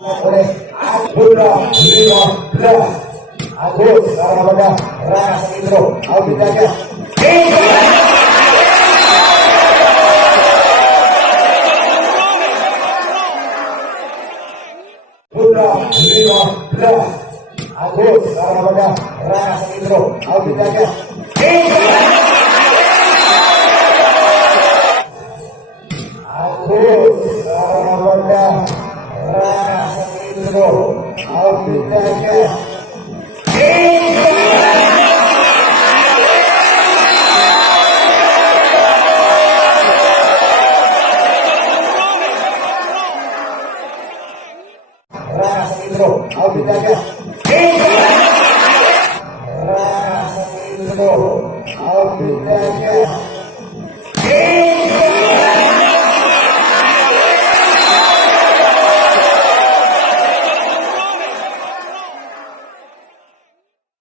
oleh Bunda 15 Agus Sarabada Ras Intro Albidanya Bunda 15 Agus Sarabada Ras Intro Albidanya Agus Sarabada Ras Intro Albidanya Ras Intro Albidanya